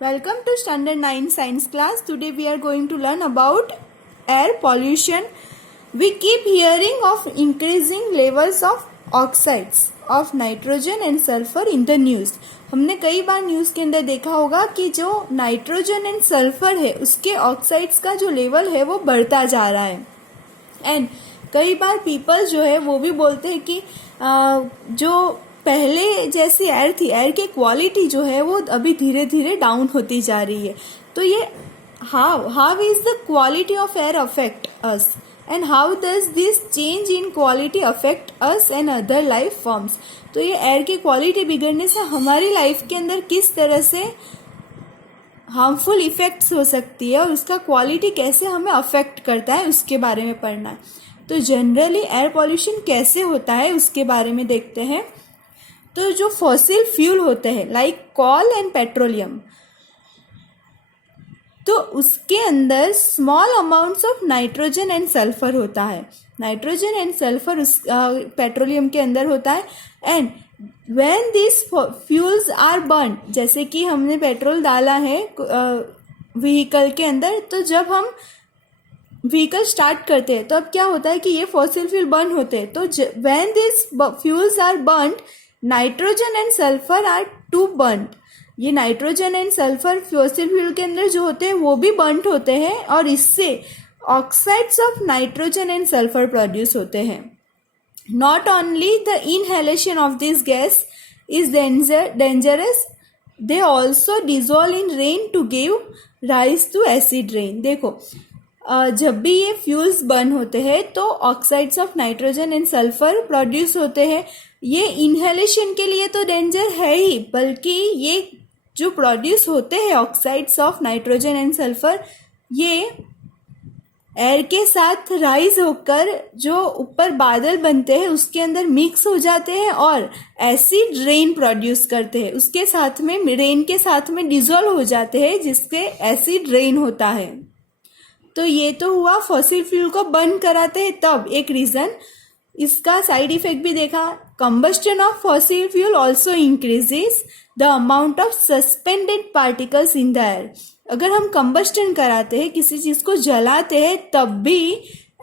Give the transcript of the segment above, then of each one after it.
Welcome to Standard 9 Science class. Today we are going to learn about air pollution. We keep hearing of increasing levels of oxides of nitrogen and sulfur in the news. हमने कई बार news के अंदर देखा होगा कि जो nitrogen and sulphur है उसके ऑक्साइड्स का जो लेवल है वो बढ़ता जा रहा है. एंड कई बार पीपल जो है वो भी बोलते हैं कि जो पहले जैसी एयर थी, एयर की क्वालिटी जो है वो अभी धीरे धीरे डाउन होती जा रही है. तो ये how is the quality of air affect us and how does this change in quality affect us and other life forms. तो ये एयर की क्वालिटी बिगड़ने से हमारी लाइफ के अंदर किस तरह से हार्मफुल इफेक्ट्स हो सकती है और उसका क्वालिटी कैसे हमें अफेक्ट करता है उसके बारे में पढ़ना है. तो जनरली एयर पॉल्यूशन कैसे होता है उसके बारे में देखते हैं. तो जो फॉसिल फ्यूल होते हैं लाइक कोल एंड पेट्रोलियम, तो उसके अंदर small amounts of nitrogen and sulphur होता है. नाइट्रोजन एंड सल्फर उस पेट्रोलियम के अंदर होता है. And when this fuels are burn, जैसे कि हमने पेट्रोल डाला है व्हीकल के अंदर, तो जब हम व्हीकल स्टार्ट करते हैं तो अब क्या होता है कि ये फॉसिल फ्यूल बर्न होते हैं. तो when this fuels are burn, nitrogen and sulphur are to burn. ये nitrogen and sulphur fossil fuel के अंदर जो होते हैं वो भी बर्न होते हैं और इससे oxides of nitrogen and sulphur produce होते हैं. Not only the inhalation of this gas is dangerous, they also dissolve in rain to give rise to acid rain. देखो जब भी ये फ्यूल्स बर्न होते हैं तो oxides of nitrogen and sulphur produce होते हैं. ये इनहेलेशन के लिए तो डेंजर है ही, बल्कि ये जो प्रोड्यूस होते हैं oxides of nitrogen and sulphur, ये एयर के साथ राइज होकर जो ऊपर बादल बनते हैं उसके अंदर मिक्स हो जाते हैं और एसिड रेन प्रोड्यूस करते हैं. उसके साथ में रेन के साथ में डिजोल्व हो जाते हैं जिससे एसिड रेन होता है. तो ये तो हुआ फॉसिल फ्यूल को बर्न कराते हैं तब एक रीजन. इसका साइड इफेक्ट भी देखा. Combustion of fossil fuel also increases the amount of suspended particles in the air. अगर हम कंबस्टन कराते हैं, किसी चीज को जलाते हैं, तब भी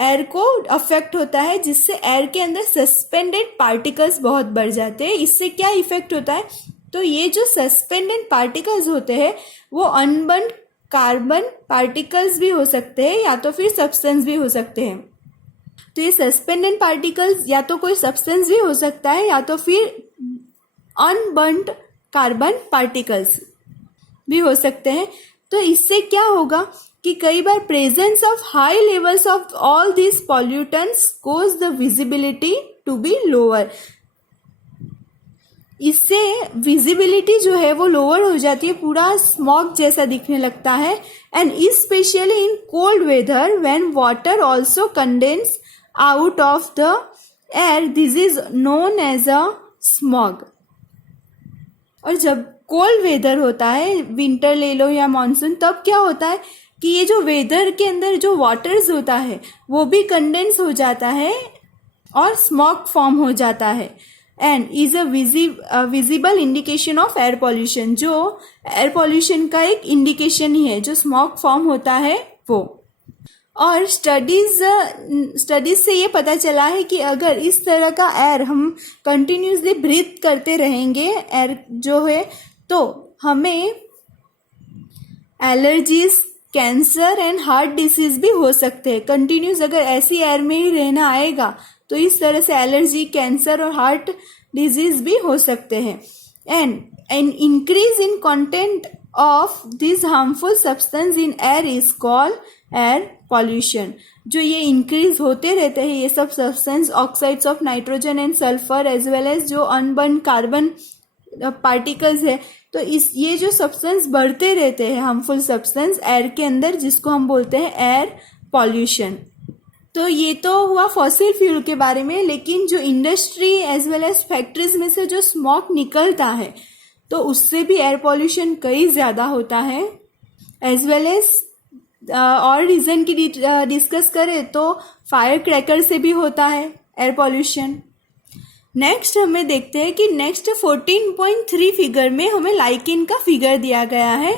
एयर को अफेक्ट होता है जिससे एयर के अंदर सस्पेंडेड पार्टिकल्स बहुत बढ़ जाते हैं. इससे क्या इफेक्ट होता है, तो ये जो सस्पेंडेड पार्टिकल्स होते हैं वो अनबर्न कार्बन पार्टिकल्स भी हो सकते हैं या तो फिर सब्सटेंस भी हो सकते हैं. तो ये सस्पेंडेड पार्टिकल्स या तो कोई सब्सटेंस भी हो सकता है या तो फिर अनबर्न्ड कार्बन पार्टिकल्स भी हो सकते हैं. तो इससे क्या होगा कि कई बार presence of high levels of all this pollutants cause the visibility to be lower. इससे विजिबिलिटी जो है वो लोअर हो जाती है, पूरा स्मॉग जैसा दिखने लगता है. And specially in cold weather when water also condense out of the air, this is known as a smog. और जब कोल्ड वेदर होता है, विंटर ले लो या मानसून, तब क्या होता है कि ये जो वेदर के अंदर जो वाटर्स होता है वो भी कंडेंस हो जाता है और स्मॉग फॉर्म हो जाता है. And is a visible indication of air pollution. जो एयर पॉल्यूशन का एक इंडिकेशन ही है जो स्मॉग फॉर्म होता है वो. और स्टडीज से ये पता चला है कि अगर इस तरह का एयर हम कंटिन्यूसली ब्रीथ करते रहेंगे एयर जो है, तो हमें allergies, cancer and heart disease भी हो सकते हैं. कंटिन्यूस अगर ऐसी एयर में ही रहना आएगा तो इस तरह से एलर्जी, कैंसर और हार्ट डिजीज भी हो सकते हैं. And an increase in content of this harmful substance in air is called air pollution. जो ये इंक्रीज होते रहते हैं ये सब substance, oxides of nitrogen and sulphur as well as जो अनबर्न कार्बन पार्टिकल्स है, तो ये जो सब्सटेंस बढ़ते रहते हैं हार्मफुल सब्सटेंस एयर के अंदर, जिसको हम बोलते हैं एयर पॉल्यूशन. तो ये तो हुआ फॉसिल फ्यूल के बारे में. लेकिन जो industry as well as factories में से जो स्मॉग निकलता है तो उससे भी एयर पॉल्यूशन कई ज़्यादा होता है. एज वेल एज और रीज़न की डिस्कस करें तो फायर क्रैकर से भी होता है एयर पॉल्यूशन. नेक्स्ट हमें देखते हैं कि नेक्स्ट 14.3 फिगर में हमें लाइकेन का फिगर दिया गया है.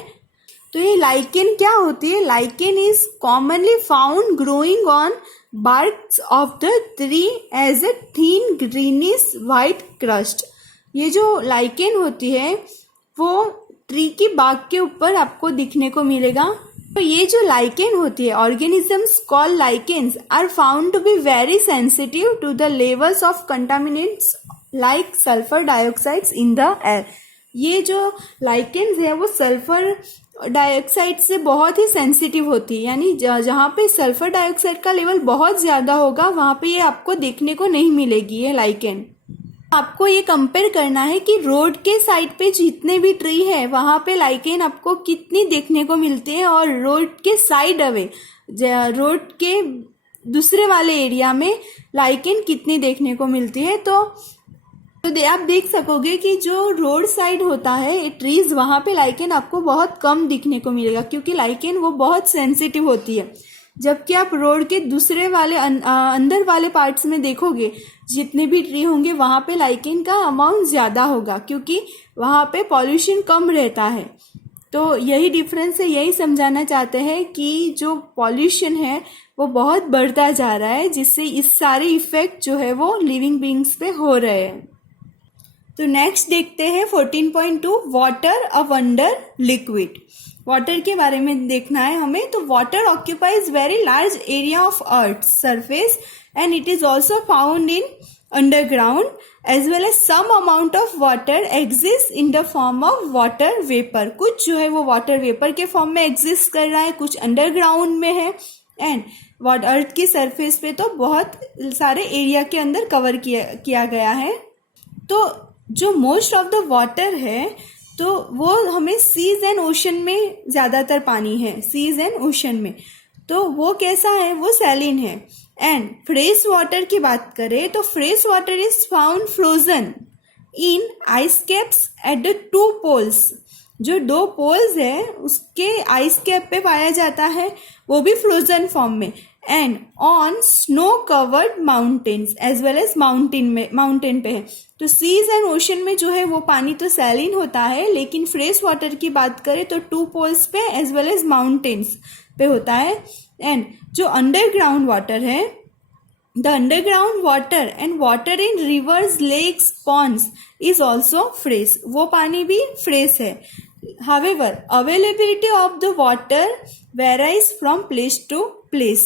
तो ये लाइकेन क्या होती है? Lichen is commonly found growing on barks of the tree as a thin greenish white crust. ये जो लाइकेन होती है वो ट्री की बाग के ऊपर आपको दिखने को मिलेगा. तो ये जो लाइकेन होती है, organisms call lichens are found to be very sensitive to the levels of contaminants like sulphur dioxides in the air. ये जो लाइकेन्स है वो सल्फर डाइऑक्साइड से बहुत ही सेंसिटिव होती है, यानी जहाँ पे सल्फर डाइऑक्साइड का लेवल बहुत ज़्यादा होगा वहाँ पे ये आपको देखने को नहीं मिलेगी ये लाइकेन. आपको ये कंपेयर करना है कि रोड के साइड पे जितने भी ट्री है वहाँ पे लाइकेन आपको कितनी देखने को मिलती है और रोड के साइड अवे रोड के दूसरे वाले एरिया में लाइकेन कितनी देखने को मिलती है. तो आप देख सकोगे कि जो रोड साइड होता है ट्रीज वहाँ पे लाइकेन आपको बहुत कम दिखने को मिलेगा क्योंकि लाइकेन वो बहुत सेंसिटिव होती है. जबकि आप रोड के दूसरे वाले अंदर वाले पार्ट्स में देखोगे जितने भी ट्री होंगे वहाँ पे लाइकेन का अमाउंट ज़्यादा होगा क्योंकि वहाँ पे पॉल्यूशन कम रहता है. तो यही डिफरेंस है, यही समझाना चाहते हैं कि जो पॉल्यूशन है वो बहुत बढ़ता जा रहा है जिससे इस सारे इफेक्ट जो है वो लिविंग बीइंग्स पे हो रहे हैं. तो नेक्स्ट देखते हैं 14.2 water a wonder liquid. Water के बारे में देखना है हमें. तो water occupies very large area of earth surface and it is also found in underground as well as some amount of water exist in the form of water vapour. कुछ जो है वो वाटर वेपर के form में exist कर रहा है, कुछ अंडरग्राउंड में है एंड अर्थ की सरफेस पे तो बहुत सारे एरिया के अंदर कवर किया गया है. तो जो मोस्ट ऑफ द वाटर है तो वो हमें सीज एंड ओशन में ज़्यादातर पानी है, सीज एंड ओशन में. तो वो कैसा है? वो सैलिन है. एंड फ्रेश वाटर की बात करें तो fresh water is found frozen in ice caps at the 2 poles. जो 2 पोल्स है उसके आइस कैप पे पाया जाता है, वो भी फ्रोजन फॉर्म में. And on snow covered mountains as well as mountain पे है. तो सीज एंड ओशन में जो है वो पानी तो सैलिन होता है, लेकिन फ्रेश वाटर की बात करें तो 2 पोल्स पे एज वेल एज माउंटेन्स पे होता है. एंड जो अंडरग्राउंड वाटर है, the underground water and water in rivers, lakes, ponds is also fresh. वो पानी भी फ्रेश है. However, availability of the water varies from place to place.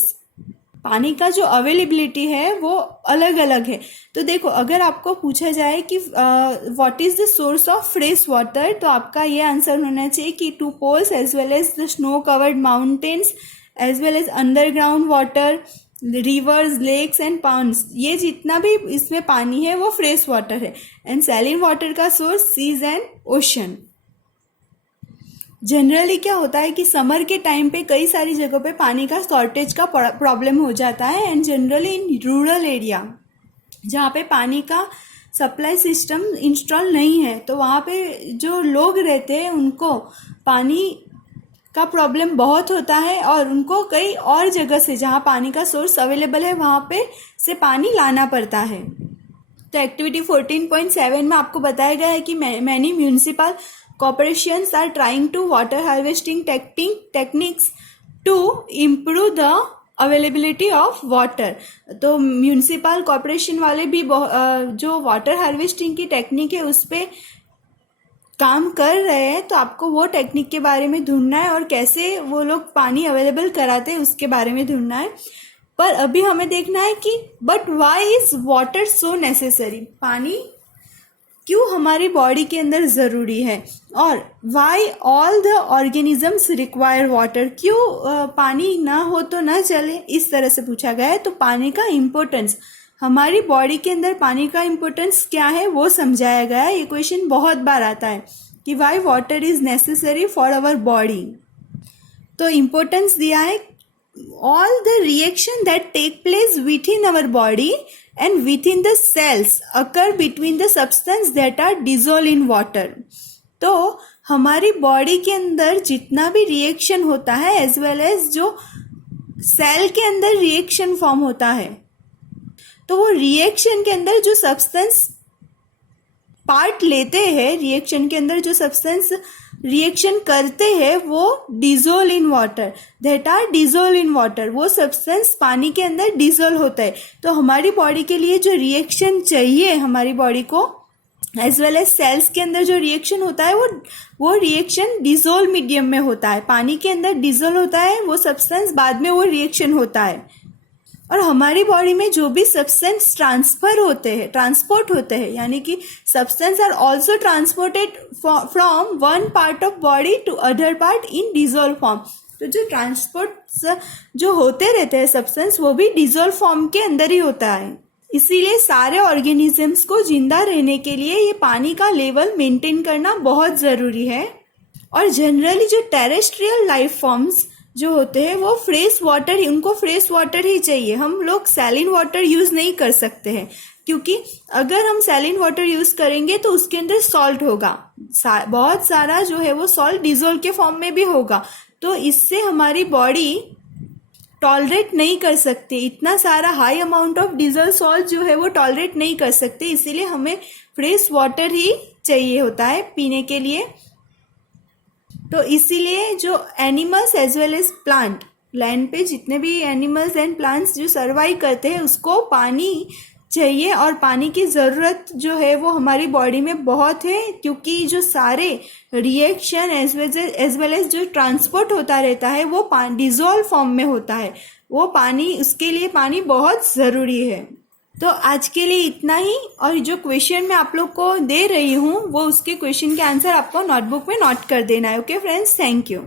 पानी का जो अवेलेबिलिटी है वो अलग अलग है. तो देखो, अगर आपको पूछा जाए कि what is the source of fresh water, तो आपका ये आंसर होना चाहिए कि 2 poles as well as the snow covered mountains as well as underground water, rivers, lakes and ponds. ये जितना भी इसमें पानी है वो फ्रेश वाटर है. एंड सैलिन वाटर का source seas and ocean. Generally क्या होता है कि समर के टाइम पे कई सारी जगहों पे पानी का शॉर्टेज का प्रॉब्लम हो जाता है. And generally in rural area जहाँ पे पानी का सप्लाई सिस्टम इंस्टॉल नहीं है, तो वहाँ पे जो लोग रहते हैं उनको पानी का प्रॉब्लम बहुत होता है और उनको कई और जगह से जहाँ पानी का सोर्स अवेलेबल है वहाँ पे से पानी लाना पड़ता है. तो एक्टिविटी 14.7 में आपको बताया गया है कि many municipal corporations are trying to water harvesting techniques to improve the availability of water. तो म्यूनिसिपल कॉर्पोरेशन वाले भी जो वाटर हार्वेस्टिंग की टेक्निक है उस पे काम कर रहे हैं. तो आपको वो टेक्निक के बारे में ढूंढना है और कैसे वो लोग पानी अवेलेबल कराते हैं उसके बारे में ढूंढना है. पर अभी हमें देखना है कि but why is water so necessary. पानी क्यों हमारी बॉडी के अंदर ज़रूरी है और why all the organisms require water. क्यों पानी ना हो तो ना चले, इस तरह से पूछा गया है. तो पानी का इम्पोर्टेंस, हमारी बॉडी के अंदर पानी का इम्पोर्टेंस क्या है वो समझाया गया है. ये क्वेश्चन बहुत बार आता है कि why water is necessary for our body. तो इम्पोर्टेंस दिया है all the reaction that take place within our body and within the cells occur between the substance that are dissolved in water. तो हमारी body के अंदर जितना भी reaction होता है एज वेल एज जो सेल के अंदर रिएक्शन फॉर्म होता है, तो वो रिएक्शन के अंदर जो सब्सटेंस पार्ट लेते हैं, रिएक्शन के अंदर जो सब्सटेंस रिएक्शन करते हैं वो dissolve in water, that are dissolve in water, वो सब्सटेंस पानी के अंदर डिजोल्व होता है। तो हमारी बॉडी के लिए जो रिएक्शन चाहिए हमारी बॉडी को, एज वेल एज सेल्स के अंदर जो रिएक्शन होता है वो रिएक्शन डिजोल्व मीडियम में होता है, पानी के अंदर डिजोल्व होता है वो सब्सटेंस, बाद में वो रिएक्शन होता है। और हमारी बॉडी में जो भी सब्सटेंस ट्रांसपोर्ट होते हैं, यानी कि substance are also transported from one part of body to other part in dissolve form. तो जो ट्रांसपोर्ट जो होते रहते हैं सब्सटेंस, वो भी डिजोल्व फॉर्म के अंदर ही होता है। इसीलिए सारे ऑर्गेनिजम्स को जिंदा रहने के लिए ये पानी का लेवल मेंटेन करना बहुत ज़रूरी है। और जनरली जो टेरेस्ट्रियल लाइफ फॉर्म्स जो होते हैं वो उनको फ्रेश वाटर ही चाहिए। हम लोग सैलिन वाटर यूज़ नहीं कर सकते हैं, क्योंकि अगर हम सैलिन वाटर यूज़ करेंगे तो उसके अंदर सॉल्ट होगा, बहुत सारा जो है वो सॉल्ट डिजोल्व के फॉर्म में भी होगा। तो इससे हमारी बॉडी टॉलरेट नहीं कर सकते, इतना सारा high amount of dissolve salt जो है वो टॉलरेट नहीं कर सकते। इसीलिए हमें फ्रेश वाटर ही चाहिए होता है पीने के लिए। तो इसीलिए जो animals as well as plant, land पे जितने भी एनिमल्स एंड प्लांट्स जो सर्वाइव करते हैं उसको पानी चाहिए, और पानी की ज़रूरत जो है वो हमारी बॉडी में बहुत है, क्योंकि जो सारे रिएक्शन एज वेल एज जो ट्रांसपोर्ट होता रहता है वो डिजोल्व फॉर्म में होता है। वो पानी, उसके लिए पानी बहुत ज़रूरी है। तो आज के लिए इतना ही, और जो क्वेश्चन मैं आप लोग को दे रही हूँ वो उसके क्वेश्चन के आंसर आपको नोटबुक में नोट कर देना है। Okay friends, thank you.